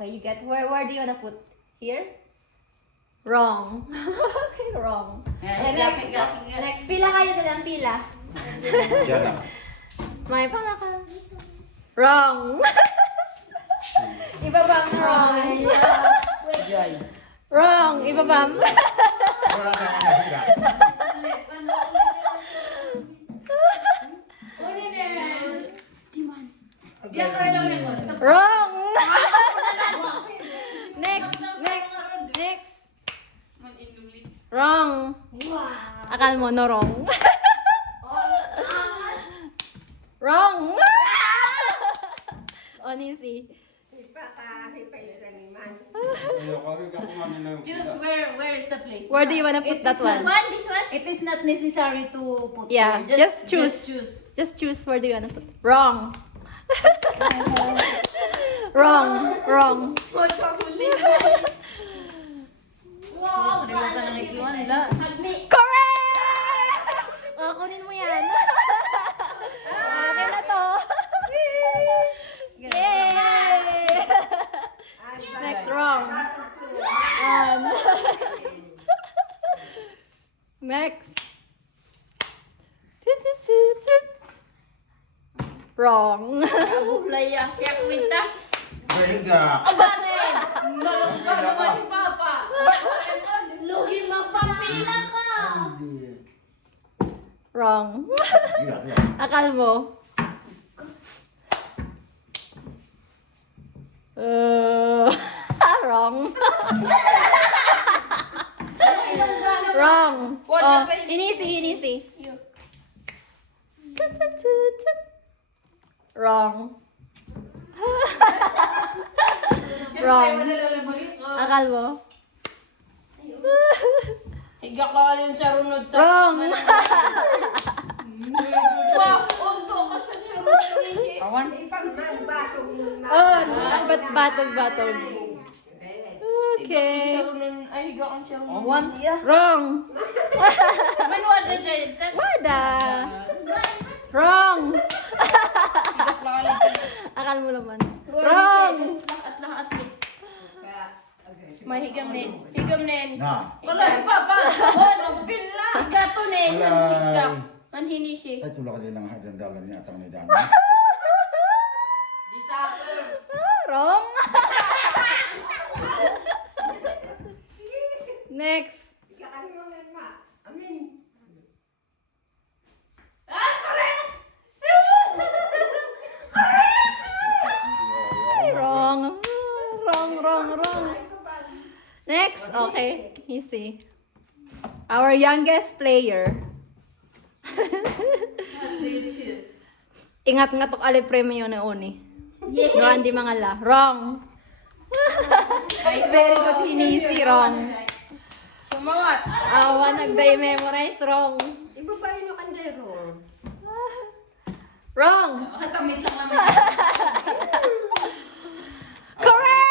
Okay, you get where do you wanna put? Here? Wrong. Okay, wrong. And next, pila kayo na lang, pila. Diyan lang. May pala ka. Wrong. Ibabam na wrong. Joy. Wrong. Ibabam. Wala na ang nahira. Wrong. Next. Wrong. Akal mo, no wrong. Wrong. Onisi. Choose where is the place. Where do you wanna put that one? This one? It is not necessary to put Yeah, here. just choose. Just choose where do you wanna put. Wrong. Wrong. Wow, Pareho ka ng ikiwan, la. Correct! Oh, kunin mo yan. Okay na to. Yay! Next, wrong. Next. Wrong. Abulaya siya kwintas. Mahiga. Abanin! Nalungkot naman ni Papa. Lugi magpampila ka. Wrong. Iya. Akal mo. Wrong. Wrong. Oh, inisi. Wrong. Wrong. Akal mo. Higak lang alin sa runod ta. Wrong. Wow, undo ka sa surunod ni si. Awan. Oh, batog. Okay. Ay, higak ang sa runod. Awan. Wrong. Manwada dahil. Wada. Wrong. Higak lang alin. Akal mo naman. Wrong. Wrong. Lahat. May higam nen. Na. Wala ni Papa. Oh, pila. Higato nen. Alay. Higak. Manhini si. Ay, tulak din ang hadandalan ni atang ni Dana. Wrong. Next. Ay, wrong. Wrong. Next. Okay. Easy. Our youngest player. Ingat nga tok ali premyo na uni. Doan di mga la. Wrong. Very good, hinisi. Wrong. Sumawat. Awa, nagday memorize. Wrong. Ibabayin mo kandero. Wrong. Katamit lang namin. Correct!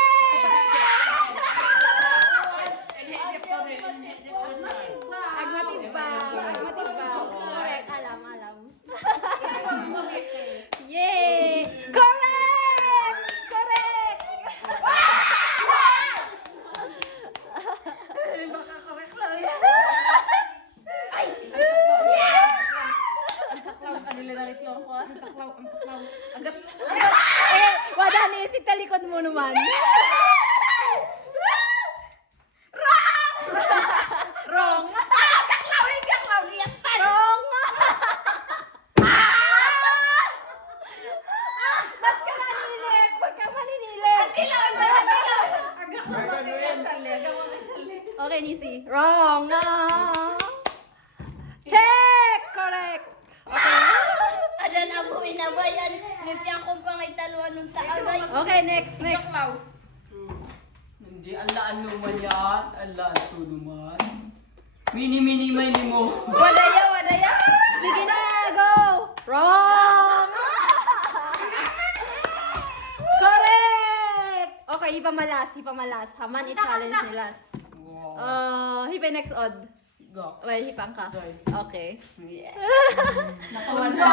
Agmatid pa. Correct. Alam. Yay! Correct! Kanila na itlong ko. Agad. Eh, wala ni si talikod mo naman. Wrong! Kaklaw! Wrong! Ba't ka naninilip? Huwag ka maninilip! Okay, Nisi. Wrong! Check! Correct! Okay. Adan ako inabayan. Nipiyang kong pangitaluan nung sa agay. Okay, next. Hindi, alaan naman yan. Alaan to naman. Mini may mo. Wadaya! Sige na, go! Wrong! Correct! Okay, hipamalas. Haman i-challenge nilas. Wow. Hipa next odd. Go. Well, hipang ka. Joy. Okay. Nakawan na.